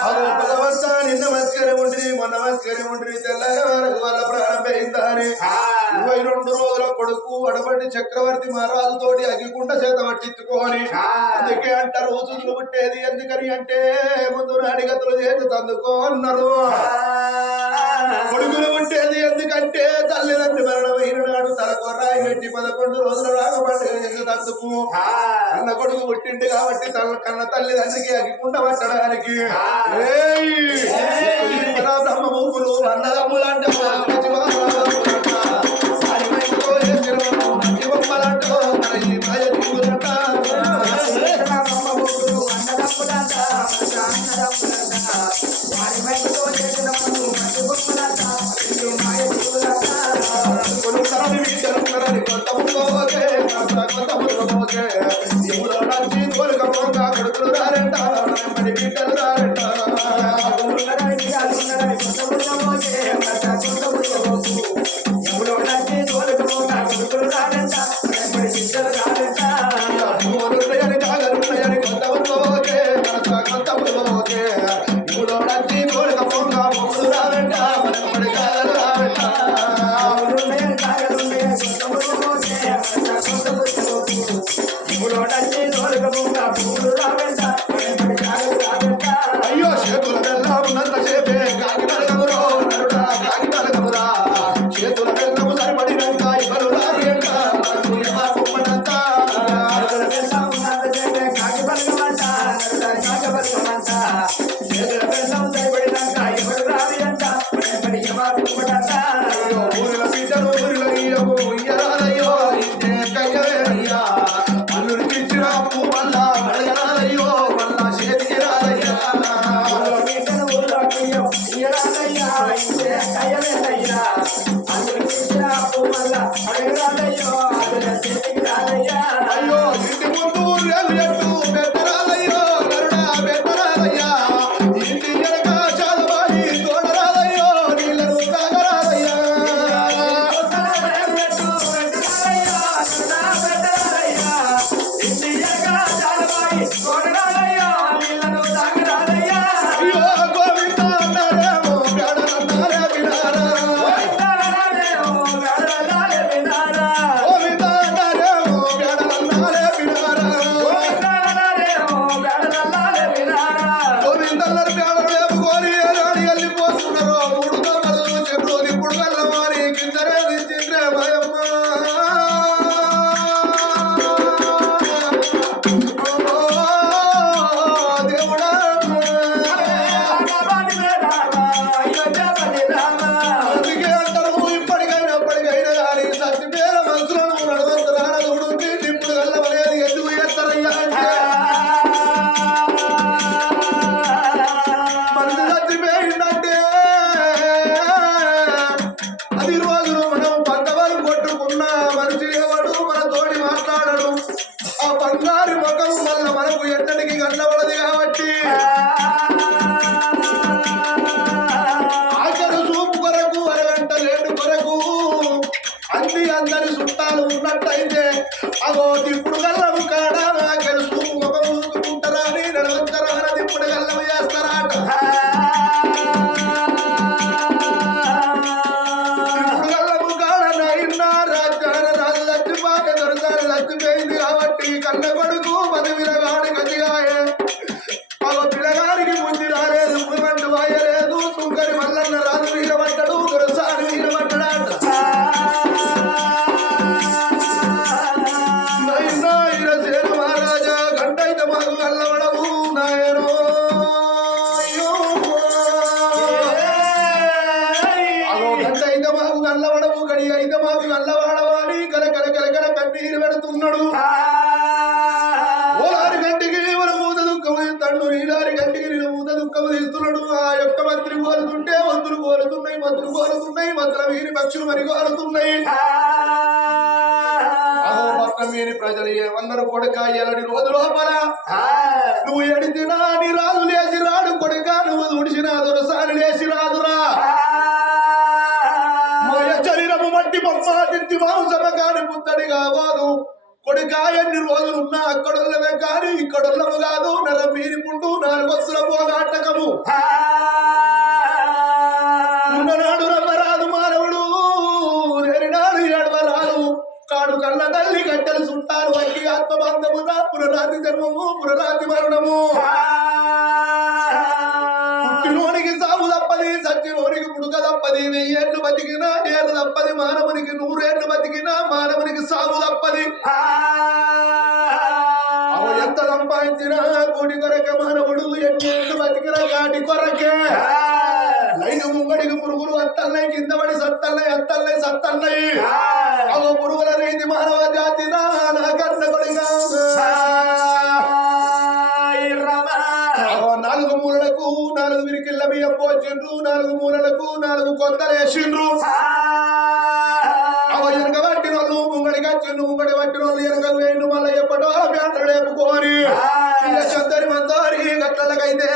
అదో పదవంత నిన్న మస్కరి ఉండి మొన్న మస్కరి ఉండి తెల్లగా వరకు వాళ్ళ ప్రాణం పోయిందని ఇరవై రెండు రోజుల కొడుకు అడబడి చక్రవర్తి మహారాజుతోటి అగికుండ చేత పట్టించుకొని అందుకే అంటారు రోజులు పుట్టేది ఎందుకని అంటే ముందు నాడిగతులు చేసి తందుకో అన్నారు కొడుకులు పుట్టేది ఎందుకంటే తల్లిదండ్రి మరణమైన నాడు తలకొర్రాయి పెట్టి పదకొండు రోజులు రాకపండుగ చేసి తందుకు. అన్న కొడుకు పుట్టిండు కాబట్టి తన కన్న తల్లిదండ్రికి అగికుండ పట్టడానికి. కాబట్టి తీస్తున్నాడు ఆ యొక్క మంత్రి కోరుతుంటే మంత్రులు కోరుతున్నాయి మంత్రులు కోరుతున్నాయి మంత్రుల వీరి పక్షులు మరి కోరుతున్నాయి వీరి ప్రజలు ఏమన్నారు కొడుక ఎలడి రోజు లోపల. నువ్వు ఎడితినా నీ రాజు లేచి రాడు కొడుక నువ్వు తుడిచిన దొరసాని లేచి రాదురా. మాయ శరీరము మట్టి బొమ్మ తిట్టి మాంసమ కాని పుత్తడి కావాదు కొడుకా ఎన్ని రోజులు ఉన్నా అక్కడొల్లవే కానీ ఇక్కడొల్లము కాదు నర మీరిపుండు నాలుగు వస్తుల పోగా ఆ కింద పడి సత్తన్నయ్య అత్తన్నయ్య సత్తన్నయ్యి పురుగుల రీతి మానవ జాతి నా నాలుగు మూలలకు నాలుగు విరికిళ్ళ బియ్యం పోచిండ్రు నాలుగు మూలలకు నాలుగు కొత్తలు వేసిండ్రు. వెనక పట్టిన వాళ్ళు ముంగడి కచ్చిండు ముంగడి పట్టిన వాళ్ళు వెనక వేయండు మళ్ళీ ఎప్పటో బ్యాటలు లేపుకోని. చందరి మందరి గట్లకైతే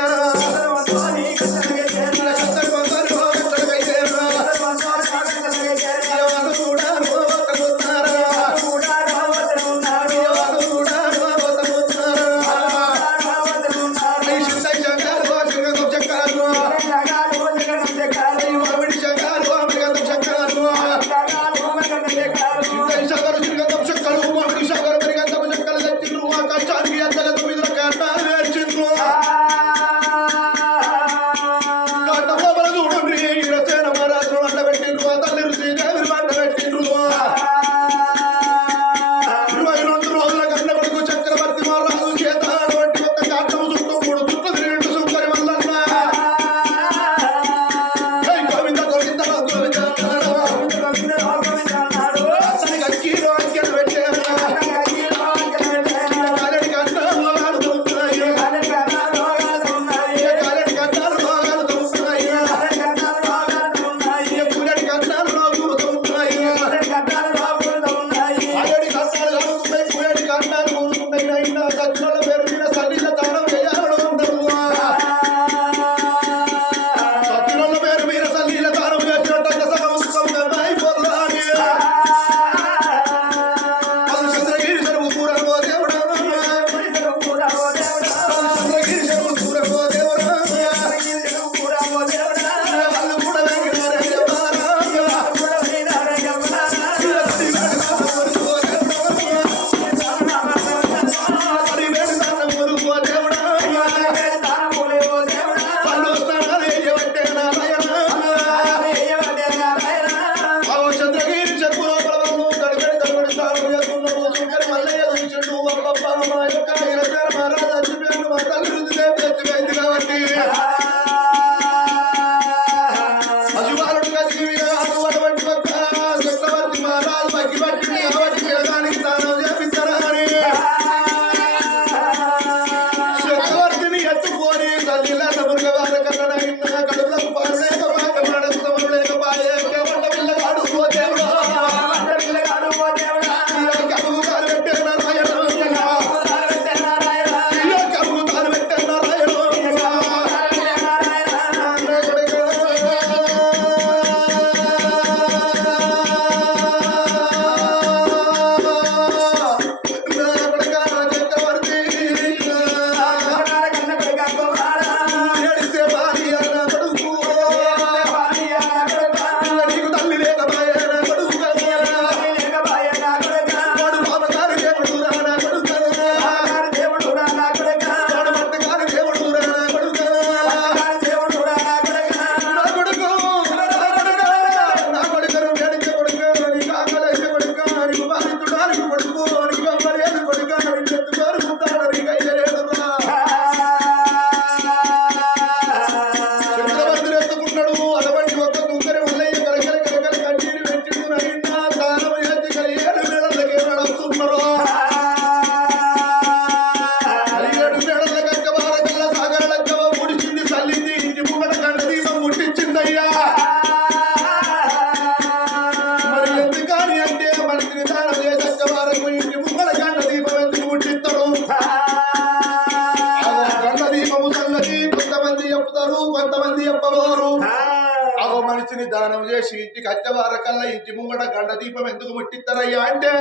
ఇంటి ముంగట గంట దీపం ఎందుకు ముట్టిస్తారయ్యా అంటే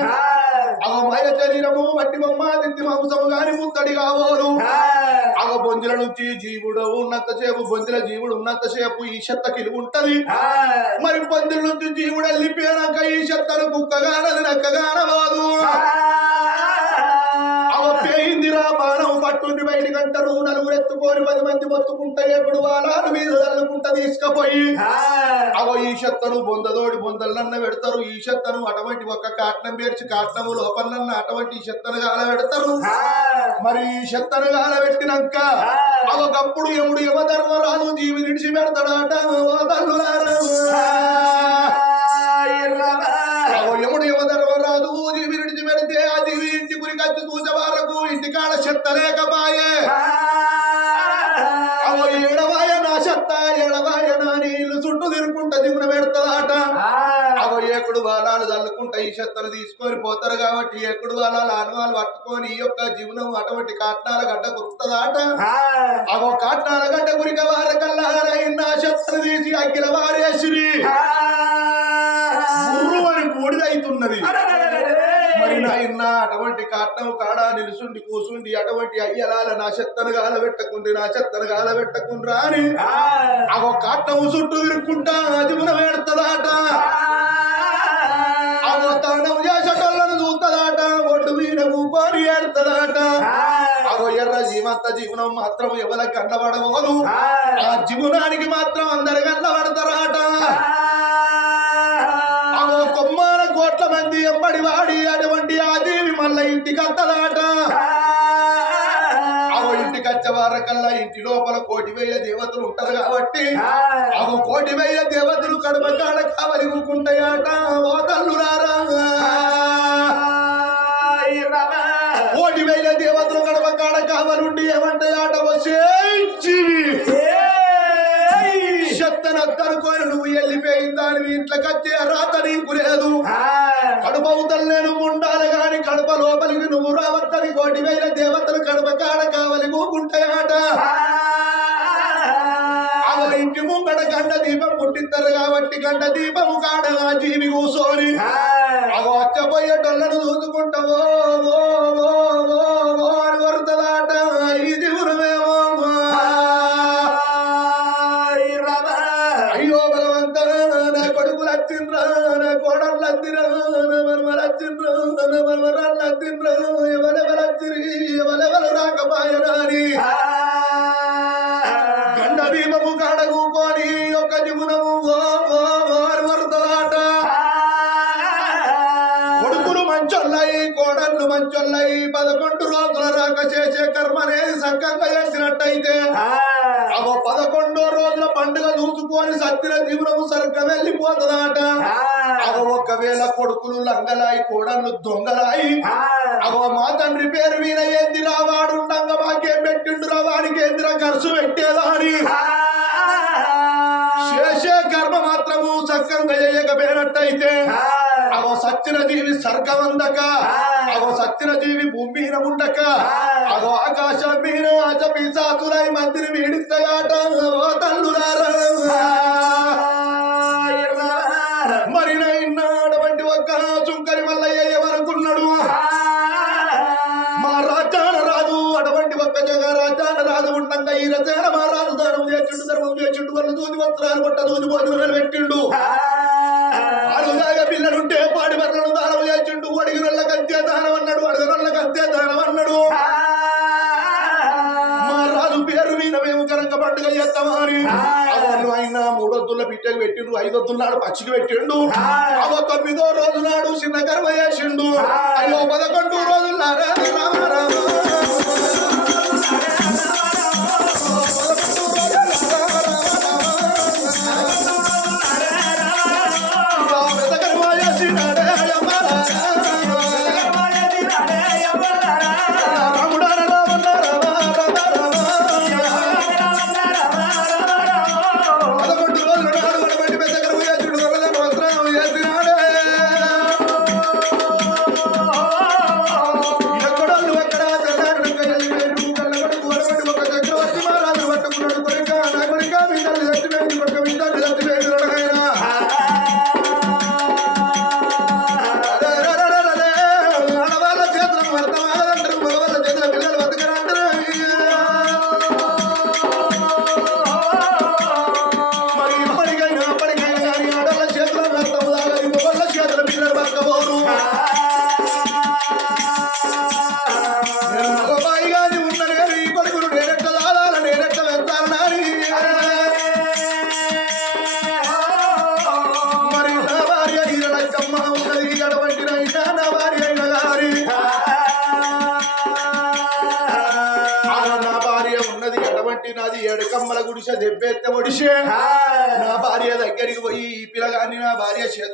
అవ మయ శరీరము మట్టి బొమ్మ దిత్తి మాంసము గాని ముత్తడి కావాలు. అవ బొంజుల నుంచి జీవుడు ఉన్నంత సేపు బొంజుల జీవుడు ఉన్నంత సేపు ఈ చెత్త కిలు ఉంటది. మరి బొంజుల నుంచి జీవుడు వెళ్ళిపోయాక ఈ చెత్తను కుక్కగానది నక్కగానవాదు. పట్టుండి బయటికి అంటారు. నలుగురు ఎత్తుకొని పది మంది మొత్తుకుంటే ఎప్పుడు వాళ్ళ మీద చల్లుకుంటా తీసుకుపోయి అగో ఈ చెత్తను బొందదోడి బొందలన్న పెడతారు. ఈ చెత్తను అటువంటి ఒక కాట్నం పేర్చి కాట్నము లోపలన్న అటువంటి చెత్తను గాల పెడతారు. మరి ఈ చెత్తను గాల పెట్టినాక అదొకప్పుడు ఎముడు యమధర్మరాజు జీవి నిడిచి పెడతాడట ఓ తల్లులారా. ఇంటికాడ చెత్త లేకపాయే అగో ఏడవాయ నా చెత్త ఏడవాయ నా నీళ్ళు చుట్టూ తిరుగుకుంటా దిగున పెడతదాట. అగో ఏకుడు బాలాలు చల్లుకుంటా ఈ చెత్తను తీసుకొని పోతారు కాబట్టి ఏకుడు బాలాలు ఆనవాళ్ళు పట్టుకొని ఈ యొక్క జీవనం అటువంటి కాట్నాల గడ్డ కురుతుందాట అగో కాట్నాల గడ్డ గురిక వారకల్లా నా చెత్తను తీసి అగ్గిల వారేసిరి. గుర్రు అని బూడిదైతున్నది. అటువంటి కాట్నం కాడ నిలుసుండి కూసుండి అటువంటి అయ్యలాల నా చెత్తను గాల పెట్టకుండి నా చెత్తను గాల పెట్టకుండ్రా అని అగో కాట్నం చుట్టూ తిరుక్కుంటా అది మన పెడతదాట అగో తానం చేసేటోళ్ళను చూస్తదాట ఒడ్డు మీద ఊపారి ఏడుతుందాట అగో ఎర్ర జీవంత జీవనం మాత్రం ఎవరికి కండబడబోదు ఆ. జీవనానికి మాత్రం అందరు కండబడతారాట కొమ్మాన కోట్ల మంది ఎంబడి వాడి అటువంటి ఆ దేవి మళ్ళా ఇంటికి అత్తదాట అగో ఇంటికి వచ్చే వారకల్లా ఇంటి లోపల కోటి వేల దేవతలు ఉంటారు కాబట్టి అగో కోటి వేల దేవతలు కడప కాడ కావలి ఊకుంటాయట. ఓ తల్లులారా. కోటి వేల దేవతలు కడప కాడ కావలుండి ఏమంటాయట? వచ్చే చెత్తనద్దనుకొని నువ్వు వెళ్ళిపోయిందా అని ఇంట్లోకి వచ్చే రాత నీకు లేదు. అవతల నేను ఉండాలి గాని కడప లోపలికి నువ్వు రావద్దని కోటి వేల దేవతలు కడప కాడ కావలి కూకుంటాయట. ఇంటి ముంగడ గండ దీపం పుట్టిస్తారు కాబట్టి గండ దీపము కాడ ఆ జీవి కూసోని. అగో వచ్చపోయేటోళ్ళను చూసుకుంటావో మంచొల్లయి కోడళ్ళు మంచొల్లయి పదకొండు రోజుల రాక చేసే కర్మ అనేది సక్కంగా చేసినట్టయితే అవ పదకొండో రోజుల పండుగ చూసుకొని సత్యన జీవనము సరిగ్గా వెళ్ళిపోతుందట అవ ఒకవేళ కొడుకులు లంగలాయి కోడళ్ళు దొంగలాయి అవ మా తండ్రి పేరు మీద ఏందిరా వాడు? ఉండంగా మాకేం పెట్టిండురా వాడికి ఏందిరా ఖర్చు పెట్టేదాని? చేసే కర్మ మాత్రము సక్కంగా చేయకపోయినట్టయితే అవ సత్యన జీవి స్వర్గమందక అవ సత్యన జీవి భూమి మీద ఉండక అగో ఆకాశం మీద అజ పిశాచులై మందిని వీడిస్తాయాట ఓ మీద మేము కనుక పండుగ చేస్తామని అవన్ను ఆయన మూడొద్దుల బిడ్డకు పెట్టిండు ఐదొద్దుల నాడు పచ్చికి పెట్టిండు. అవో తొమ్మిదో రోజు నాడు చిన్న కర్మ చేసిండు. అయ్యో పదకొండు రోజుల రామ రామ.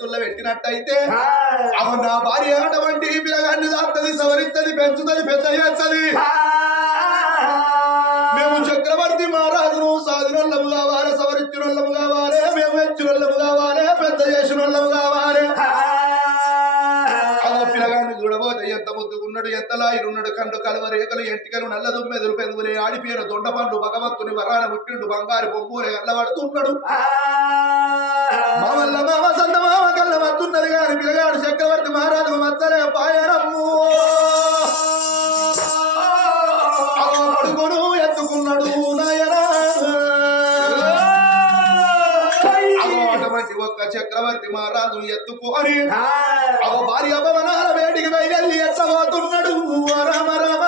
చేతుల్లో పెట్టినట్టయితే అవ నా భార్య ఈ పిల్లగాన్ని దాత్తది సవరిత్తది పెంచుతుంది పెద్ద చేస్తుంది. మేము చక్రవర్తి మహారాజును సాధినోళ్ళము కావాలి సవరించినోళ్ళము కావాలి మేము మెచ్చినోళ్ళము కావాలి పెద్ద చేసినోళ్ళము కావాలి. పిల్లగాన్ని చూడబోతే ఎంత ముద్దుకున్నాడు ఎంత లాయిరున్నాడు కండు కలువ రేఖలు ఎంటికలు నల్ల దుమ్మెదులు ఆడిపోయిన దొండ పండ్లు భగవంతుని వరాల పుట్టిండు బంగారు బొమ్మూరే గల్లబడుతున్నాడు మా వల్ల మామ సంత వస్తున్నది గాని పిల్లగాడు చక్రవర్తి మహారాజు మచ్చలే అగో పడుకొను ఎత్తుకున్నాడు నాయనా. అటువంటి ఒక్క చక్రవర్తి మహారాజు ఎత్తుకొని అగో భార్య భవనాల వేడికి బయలుదేరి ఎత్తబోతున్నాడు. రామ రామ.